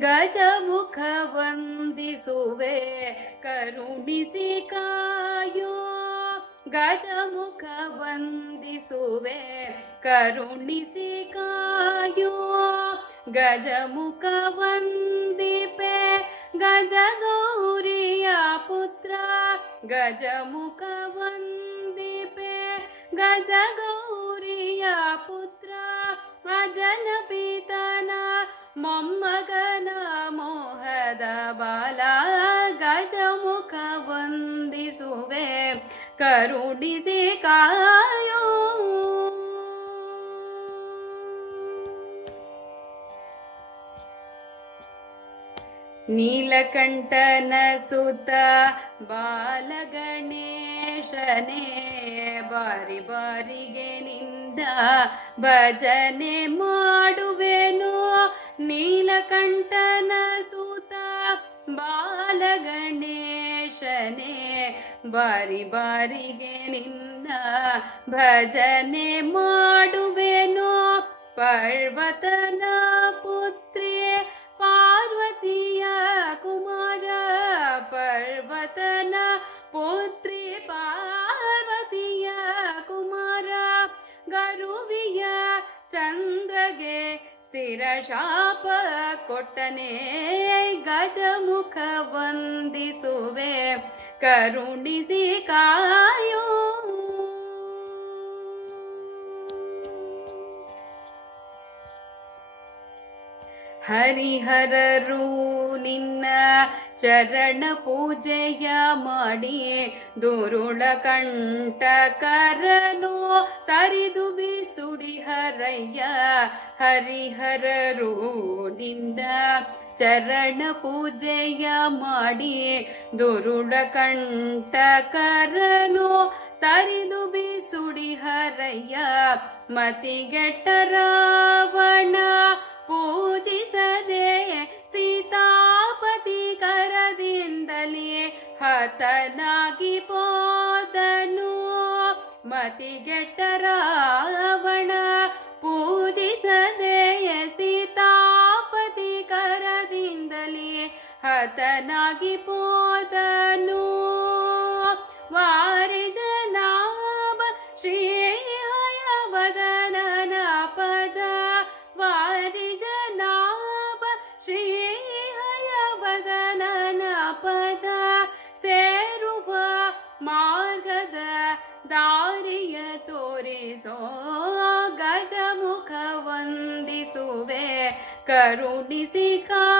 ಗಜಮುಖ ವಂದಿಸುವೆ ಕರುಣಿಸಿ ಕಾಯೋ ಗಜಮುಖ ವಂದಿಸುವೆ ಕರುಣಿಸಿ ಕಾಯೋ ಗಜಮುಖ ವಂದಿಪೆ ಗಜಗೌರಿಯ ಪುತ್ರ ಗಜಮುಖ ವಂದಿಪೆ ಗಜಗೌರಿಯ ಪುತ್ರ ಅಜನ ಪೀತನ ಮೊಮ್ಮಗನ ಮೋಹದ ಬಾಲ ಗಜಮುಖ ವಂದಿಸುವೆ ಕರುಣಿಸಿ ಕಾಯೋ. ನೀಲಕಂಠನ ಸುತ ಬಾಲಗಣೇಶನೇ ಬಾರಿ ಬಾರಿಗೆ ನಿಂದ ಭಜನೆ ಮಾಡುವೆನು ಬಾಲಗಣೇಶನೇ ಬಾರಿ ಬಾರಿಗೆ ನಿನ್ನ ಭಜನೆ ಮಾಡುವೆನು. ಪರ್ವತನ ಪುತ್ರಿ ಪಾರ್ವತಿಯ ಕುಮಾರ, ಪರ್ವತನ ಪುತ್ರಿ, ಪಾರ್ವತಿಯ ಕುಮಾರ. ಗರುವಿಯ ಚಂದ್ರಗೆ ಸ್ಥಿರ ಶಾಪ ಕೊಟ್ಟನೆ, ಗಜಮುಖ ವಂದಿಸುವೆ. ಕರುಣಿಸಿ ಕಾಯೋ ಹರಿಹರರು ನಿನ್ನ ಚರಣ ಪೂಜೆಯ ಮಾಡಿ ದುರುಳ ಕಂಟಕರನು ತರಿದು ಬಿಸುಡಿ ಹರಯ್ಯ. ಹರಿಹರರು ನಿನ್ನ ಚರಣ ಪೂಜೆಯ ಮಾಡಿ ದುರುಡ ಕಂಟಕರನು ತರಿದು ಬಿಸುಡಿ ಹರಯ್ಯ ಮತಿಗೆಟ್ಟ ರಾವಣ ಪೂಜಿಸದೆ ಸೀತಾಪತಿ ಕರದಿಂದಲೇ ಹತನಾಗಿ ಹೋದನು. ಮತಿಗೆಟ್ಟ ರಾವಣ ಪೂಜಿಸದೆ ಹತನಾಗಿ ಹೋದನು ವಾರಿ ಜನಾಭ ಶ್ರೀ ಹಯವದನನ ಪದ ವಾರಿ ಜನಾಭ ಶ್ರೀ ಹಯವದನನ ಪದ ಸೇರುವ ಮಾರ್ಗದ ದಾರಿಯ ತೋರಿಸೋ ಗಜಮುಖ ವಂದಿಸುವೆ ಕರುಣಿಸಿ ಕಾಯೋ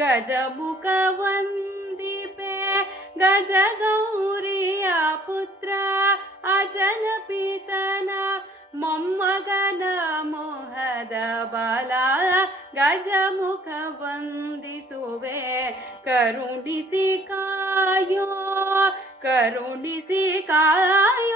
ಗಜಮುಖ ವಂದಿಪೆ ಗಜಗೌರಿಯ ಪುತ್ರ ಅಜನ ಪೀತನ ಮೊಮ್ಮಗನ ಮೋಹದ ಬಾಲ ಗಜಮುಖ ವಂದಿಸುವೆ ಕರುಣಿಸಿ ಕಾಯೋ ಕರುಣಿಸಿ ಕಾಯೋ